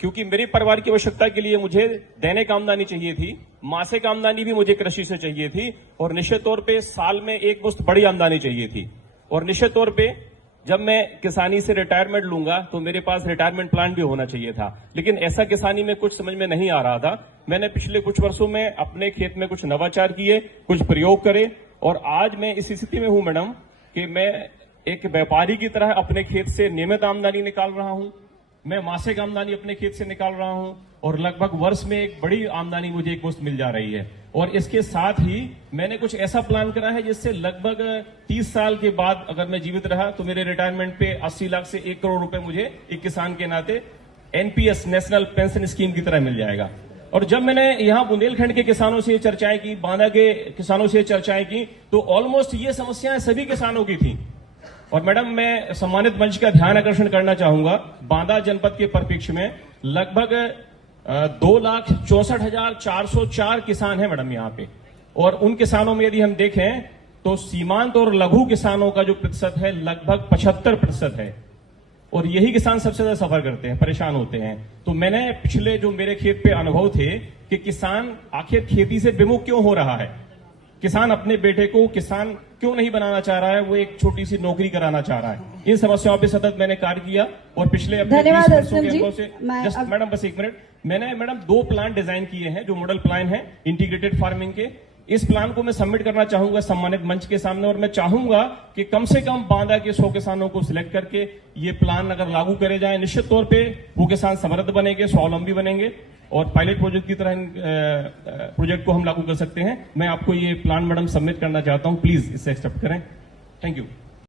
क्योंकि मेरे परिवार की आवश्यकता के लिए मुझे दैनिक आमदनी चाहिए थी, मासिक आमदनी भी मुझे कृषि से चाहिए थी और निश्चित तौर पे साल में एक मुश्त बड़ी आमदनी चाहिए थी। और निश्चित तौर पे जब मैं किसानी से रिटायरमेंट लूंगा तो मेरे पास रिटायरमेंट प्लान भी होना चाहिए था, लेकिन ऐसा किसानी में कुछ समझ में नहीं आ रहा था। मैंने पिछले कुछ वर्षों में अपने खेत में कुछ नवाचार किए, कुछ प्रयोग करे और आज मैं इस स्थिति में हूं मैडम कि मैं एक व्यापारी की तरह अपने खेत से नियमित आमदनी निकाल रहा हूं, मैं मासिक आमदनी अपने खेत से निकाल रहा हूं और लगभग वर्ष में एक बड़ी आमदनी मुझे एक मुश्त मिल जा रही है। और इसके साथ ही मैंने कुछ ऐसा प्लान करा है जिससे लगभग 30 साल के बाद अगर मैं जीवित रहा तो मेरे रिटायरमेंट पे 80 लाख से 1 करोड़ रुपए मुझे एक किसान के नाते एनपीएस नेशनल पेंशन स्कीम की तरह मिल जाएगा। और जब मैंने यहां बुंदेलखंड के किसानों से चर्चाएं की, बांदा के किसानों से चर्चाएं की, तो ऑलमोस्ट ये समस्याएं सभी किसानों की थी। और मैडम मैं सम्मानित मंच का ध्यान आकर्षण करना चाहूंगा, बांदा जनपद के परिप्रेक्ष्य में लगभग 2,64,404 किसान हैं मैडम यहाँ पे। और उन किसानों में यदि हम देखें तो सीमांत और लघु किसानों का जो प्रतिशत है लगभग 75% है और यही किसान सबसे ज्यादा सफर करते हैं, परेशान होते हैं। तो मैंने पिछले जो मेरे खेत पे अनुभव थे कि किसान आखिर खेती से विमुख क्यों हो रहा है, किसान अपने बेटे को किसान क्यों नहीं बनाना चाह रहा है, वो एक छोटी सी नौकरी कराना चाह रहा है। इन समस्याओं पे सतत मैंने कार्य किया और पिछले अपने 20 वर्षों के अनुभव से जस्ट मैडम बस एक मिनट, मैंने मैडम 2 प्लान डिजाइन किए हैं जो मॉडल प्लान है इंटीग्रेटेड फार्मिंग के। इस प्लान को मैं सबमिट करना चाहूंगा सम्मानित मंच के सामने और मैं चाहूंगा कि कम से कम बांदा के 100 किसानों को सिलेक्ट करके ये प्लान अगर लागू करे जाए, निश्चित तौर पे वो किसान समृद्ध बनेंगे, स्वावलंबी बनेंगे और पायलट प्रोजेक्ट की तरह प्रोजेक्ट को हम लागू कर सकते हैं। मैं आपको ये प्लान मैडम सबमिट करना चाहता हूं, प्लीज इसे एक्सेप्ट करें। Thank you.